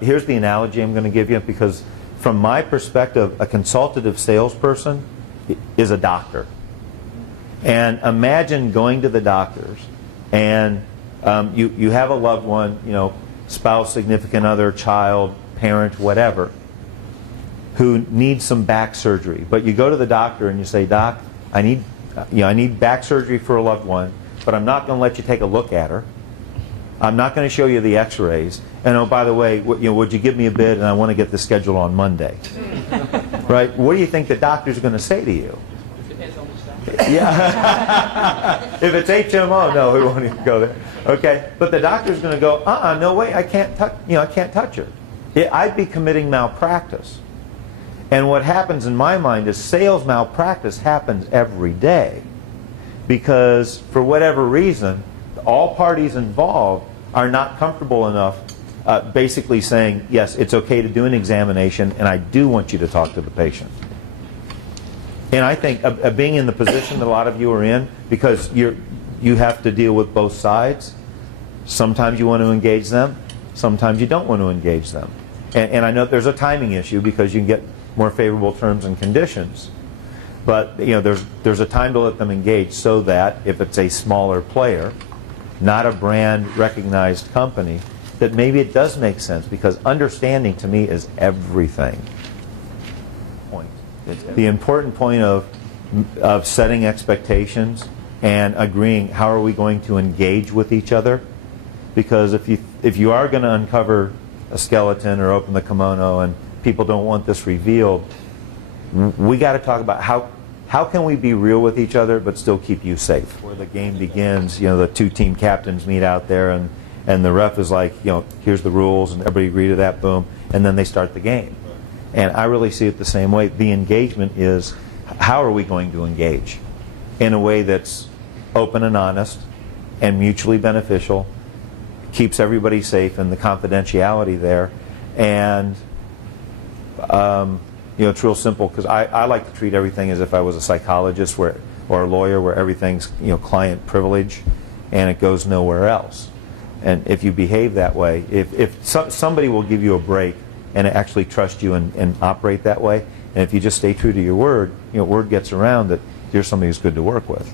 Here's the analogy I'm going to give you, because from my perspective, a consultative salesperson is a doctor. And imagine going to the doctors and you have a loved one, spouse, significant other, child, parent, whatever, who needs some back surgery. But you go to the doctor and you say, Doc, I need back surgery for a loved one, but I'm not going to let you take a look at her. I'm not going to show you the x-rays. And oh, by the way, would you give me a bid, and I want to get the schedule on Monday. Right? What do you think the doctor's going to say to you? Yeah. If it's HMO, no, we won't even go there. Okay, but the doctor's going to go, no way, I can't touch her. I'd be committing malpractice. And what happens in my mind is sales malpractice happens every day, because for whatever reason, all parties involved are not comfortable enough basically saying, yes, it's okay to do an examination, and I do want you to talk to the patient. And I think being in the position that a lot of you are in, because you have to deal with both sides, sometimes you want to engage them, sometimes you don't want to engage them. And I know there's a timing issue, because you can get more favorable terms and conditions. But there's a time to let them engage, so that if it's a smaller player, not a brand recognized company, that maybe it does make sense, because understanding to me is everything. The important point of setting expectations and agreeing how are we going to engage with each other, because if you are going to uncover a skeleton or open the kimono and people don't want this revealed, we got to talk about how can we be real with each other but still keep you safe. Where the game begins, the two team captains meet out there, and the ref is like, here's the rules, and everybody agree to that, boom, and then they start the game. And I really see it the same way. The engagement is, how are we going to engage in a way that's open and honest and mutually beneficial, keeps everybody safe, and the confidentiality there. And it's real simple, because I like to treat everything as if I was a psychologist or a lawyer, where everything's client privilege and it goes nowhere else. And if you behave that way, if somebody will give you a break and actually trust you and operate that way, and if you just stay true to your word, word gets around that you're somebody who's good to work with.